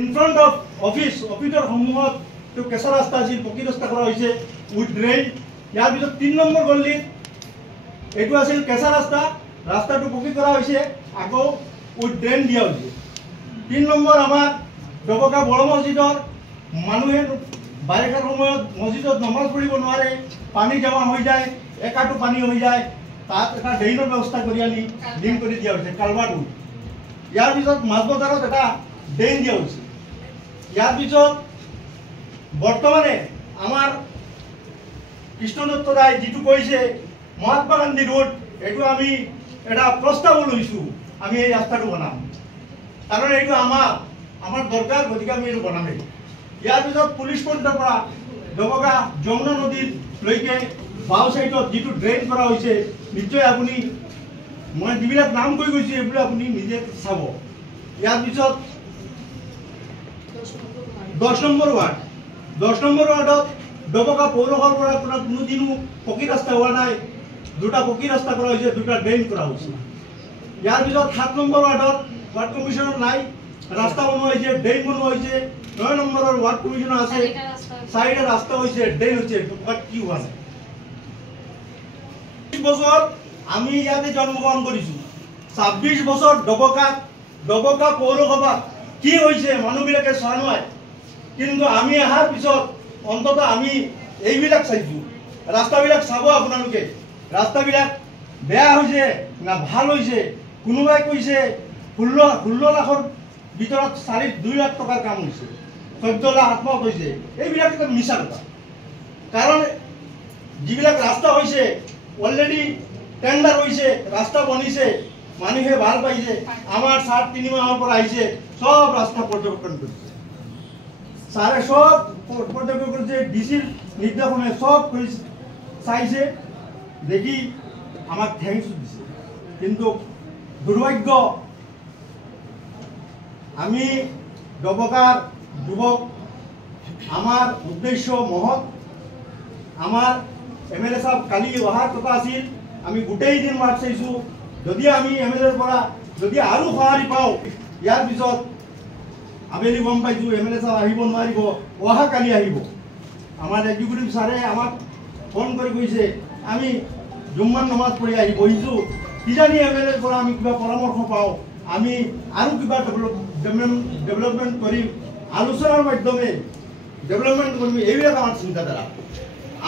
In front of অফিসৰ সন্মুখত কেঁচা ৰাস্তা আছিল, পকী ৰাস্তা কৰা হৈছে উইথ ড্ৰেইন। ইয়াৰ পিছত 3 নম্বৰ গল্লিত এইটো আছিল কেঁচা ৰাস্তা, ৰাস্তাটো পকী কৰা হৈছে, আকৌ উইথ ড্ৰেইন দিয়া হৈছে। 3 নম্বৰ আমাৰ ডবকা বড় মছজিদৰ মানুহে বাৰিষাৰ সময়ত মছজিদত নমাজ পঢ়িব নোৱাৰে, পানী জমা হৈ যায়, একাটো পানী হৈ যায়, তাত এটা ড্ৰেইনৰ ব্যৱস্থা কৰি আনি লিংক কৰি দিয়া হৈছে কালভাৰটো। ইয়াৰ পিছত মাছবজাৰত এটা ড্ৰেইন দিয়া হৈছে। ইয়াৰ পিছত বৰ্তমানে আমাৰ কৃষ্ণ দত্ত দাই যিটো কৈছে মহাত্মা গান্ধী ৰোড, এইটো আমি এটা প্ৰস্তাৱ লৈছোঁ, আমি এই ৰাস্তাটো বনাম, কাৰণ এইটো আমাৰ দৰকাৰ, গতিকে আমি এইটো বনামেই। ইয়াৰ পিছত পুলিচ পইণ্টৰ পৰা ডবকা যমুনা নদীলৈকে বাওঁ চাইডত যিটো ড্ৰেইন কৰা হৈছে, নিশ্চয় আপুনি মই যিবিলাক নাম কৈ গৈছোঁ এইবিলাক আপুনি নিজে চাব। ইয়াৰ পিছত 10 নম্বৰ ৱাৰ্ডত ডবকা পৌৰসভাৰ পৰা কোনোদিনো পকী ৰাস্তা হোৱা নাই, 2টা পকী ৰাস্তা কৰা হৈছে, 2টা ড্ৰেইন কৰা হৈছে। ইয়াৰ পিছত 7 নম্বৰ ৱাৰ্ডত ৱাৰ্ড কমিশ্যনাৰ নাই, ৰাস্তা বনোৱা হৈছে, ড্ৰেইন বনোৱা হৈছে। 9 নম্বৰৰ ৱাৰ্ড কমিশ্যনাৰ আছে, 4টা ৰাস্তা হৈছে, ড্ৰেইন হৈছে, কি হোৱা নাই। 20 বছৰ আমি ইয়াতে জন্মগ্ৰহণ কৰিছোঁ, 26 বছৰ ডবকা পৌৰসভাত কি হৈছে মানুহবিলাকে চোৱা নাই। কিন্তু আমি অহাৰ পিছত অন্ততঃ আমি এইবিলাক চাইছোঁ। ৰাস্তাবিলাক চাব আপোনালোকে, ৰাস্তাবিলাক বেয়া হৈছে না ভাল হৈছে। কোনোবাই কৈছে 16 লাখৰ ভিতৰত 2 লাখ টকাৰ কাম হৈছে, 14 লাখ আত্মহত্যা হৈছে। এইবিলাক এটা মিছা কথা, কাৰণ যিবিলাক ৰাস্তা হৈছে অলৰেডি টেণ্ডাৰ হৈছে, ৰাস্তা বনিছে, মানুহে ভাল পাইছে। আমাৰ ছাৰ 3 মাহৰ পৰা আহিছে, সব ৰাস্তা পৰ্যবেক্ষণ কৰিছে, ছাৰে সব পৰ্যবেক্ষণ কৰিছে, ডিচিৰ নিৰ্দেশনে সব চাইছে, দেখি আমাক থেংকছ দিছে। কিন্তু দুৰ্ভাগ্য, আমি ডবকাৰ যুৱক, আমাৰ উদ্দেশ্য মহৎ। আমাৰ MLA সাহেব কালি অহাৰ কথা আছিল, আমি গোটেই দিন বাট চাইছোঁ। যদি আমি MLAৰ পৰা যদি আৰু সঁহাৰি পাওঁ, ইয়াৰ পিছত আবেলি গম পাইছোঁ MLA সাহেব আহিব নোৱাৰিব, অহাকালি আহিব। আমাৰ এক্সিকিউটিভ ছাৰে আমাক ফোন কৰি কৈছে আমি জুম্মান নমাজ পঢ়ি আহি বহিছোঁ, কিজানি MLAৰ পৰা আমি কিবা পৰামৰ্শ পাওঁ, আমি আৰু কিবা ডেভেলপমেণ্ট কৰিম, আলোচনাৰ মাধ্যমে ডেভেলপমেণ্ট কৰিম। এইবিলাক আমাৰ চিন্তাধাৰা,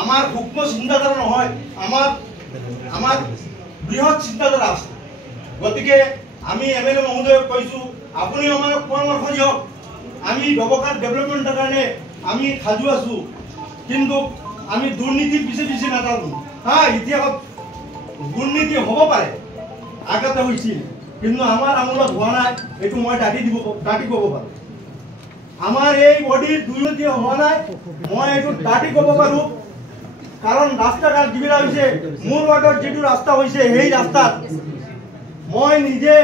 আমাৰ সূক্ষ্ম চিন্তাধাৰা নহয়, আমাৰ বৃহৎ চিন্তাধাৰা আছে। গতিকে আমি MLA মহোদয়ক কৈছোঁ, আপুনি আমাক পৰামৰ্শ দিয়ক। আমি ডবকাৰ ডেভেলপমেণ্টৰ কাৰণে আমি সাজু আছোঁ, কিন্তু আমি দুৰ্নীতিৰ পিছে নাথাকোঁ। ইতিহাসত দুৰ্নীতি হ'ব পাৰে, আগতে হৈছিল, কিন্তু আমাৰ আমোলত হোৱা নাই, এইটো মই দাঁতি ক'ব পাৰোঁ। আমাৰ এই বডিৰ দুৰ্নীতি হোৱা নাই, মই এইটো দাঁতি ক'ব পাৰোঁ। কাৰণ ৰাস্তা ঘাট যিবিলাক হৈছে, মোৰ ৱাৰ্ডত যিটো ৰাস্তা হৈছে, সেই ৰাস্তাত মই নিজে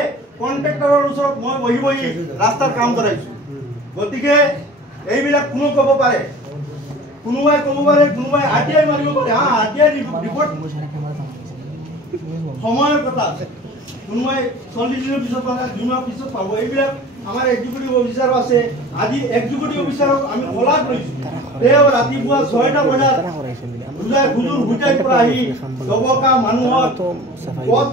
কণ্ট্ৰেক্টৰৰ ওচৰত মই বহি ৰাস্তাৰ কাম কৰাইছোঁ। গতিকে এইবিলাক কোনো ক'ব পাৰে, কোনোবাই ক'ব পাৰে, কোনোবাই RTI মাৰিব পাৰে। RTI ৰিপৰ্ট সময়ৰ কথা আছে, কোনোবাই 40 দিনৰ পিছত পাব, 2 মাহৰ পিছত পাব। এইবিলাক আমাৰ এক্সিকিউটিভ অফিচাৰো আছে। আজি এক্সিকিউটিভ অফিচাৰক আমি কলাত লৈছোঁ, তেওঁ ৰাতিপুৱা 6টা বজাত হুজাইৰ পৰা আহি ডবকা মানুহৰ পথ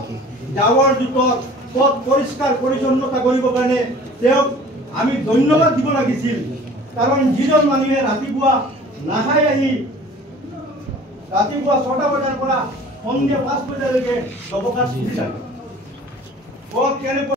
জাবৰ জোঁথৰ পথ পৰিষ্কাৰ পৰিচ্ছন্নতা কৰিবৰ কাৰণে তেওঁক আমি ধন্যবাদ দিব লাগিছিল। কাৰণ যিজন মানুহে ৰাতিপুৱা নাখাই আহি ৰাতিপুৱা 6টা বজাৰ পৰা সন্ধিয়া 5 বজালৈকে ডবকাত পথ কেনেকৈ